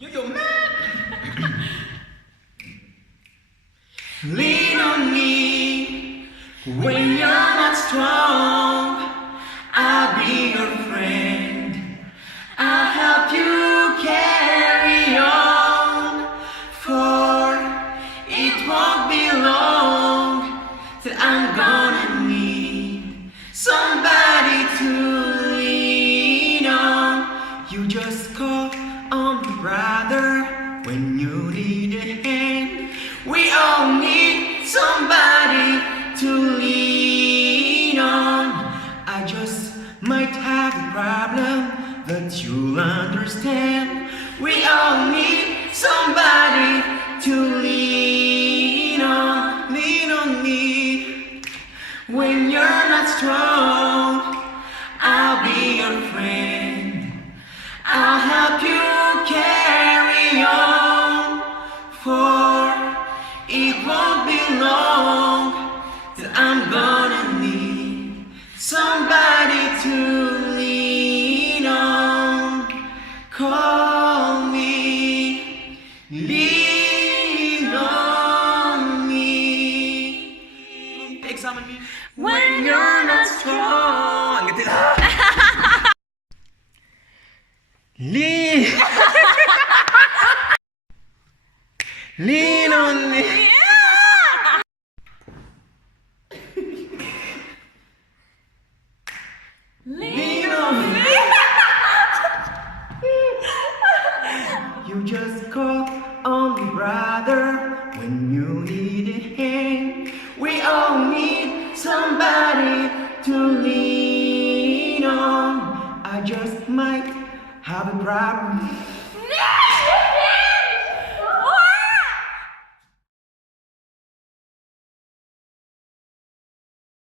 Yo, man! Lean on me when you're not strong. I'll be your friend. I'll help you carry on. For it won't be long that I'm gonna need somebody to lean on. You just call on the brother when you need a hand. We all need somebody to lean on. I just might have a problem that you'll understand. We all need somebody to lean on. Lean on me when you're not strong. I'll be your friend. I'll help you carry on. For it won't be long that I'm gonna need somebody to lean on. Call me, lean on me. Examine me when you're not strong. Lean. Lean on me. Lean on me. You just call on me, brother, when you need a hand. We all need somebody to lean on. I just might have a problem